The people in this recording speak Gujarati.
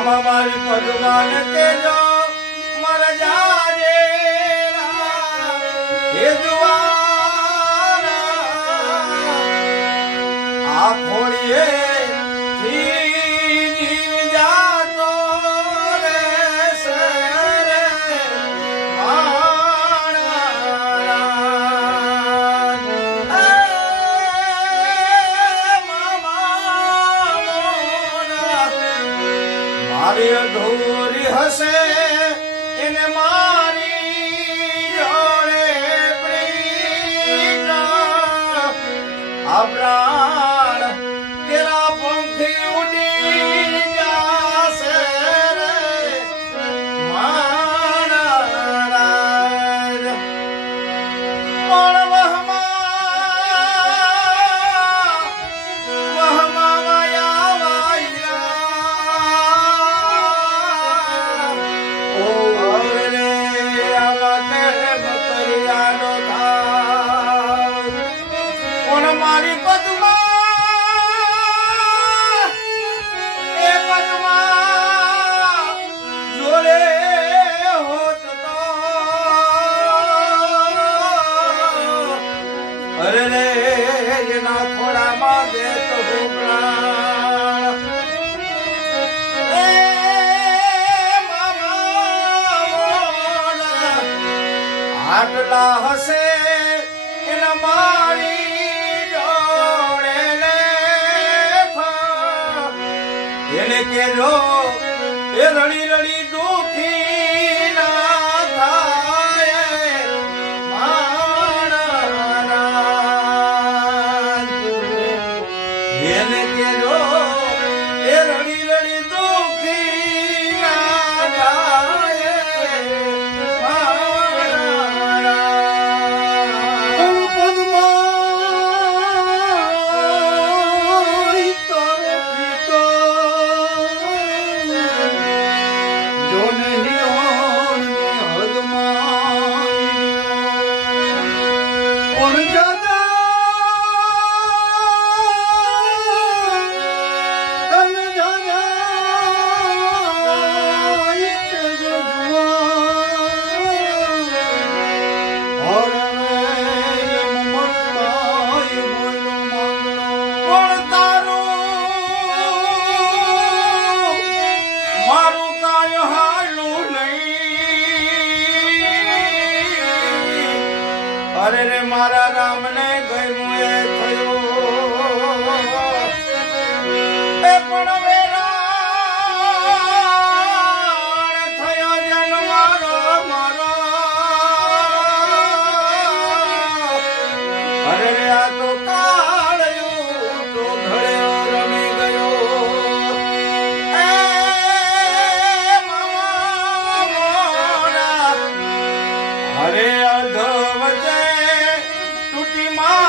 મામા મારી પદવાન કેજો મર જાજે હે જુવાન આ ખોડીએ જીવ જાતો રે સરે મારી અધૂરી હશે એને મારી જોડે પ્રીત આ પ્રાણ તેરા પંખી ઉડી જાશે રે મારા રાજ પણ વહમાં વાયા વાયરા ઓ રે આવા કેમ કરિયાનો થાય પણ મારી પદ્મા એ પદ્મા જોડે હોત તો અરે રે એના ખોળામાં દેતો હું પ્રાણ એ મામા મોના આટલા હશે એના મારી જોડે લેખા એને કેજો એ રડી રડી દુખી ના થાય એને કેજો એ રડી રડી દુખી ના થાય અરે રે મારા રામને ગયું એ થયું એ પણ વેરાણ થયો જન મારો મારો અરે રે આ તો કાળયું તો ઘડ્યો રમી ગયો એ મામા મોરા અરે અધવચે ટૂટી માં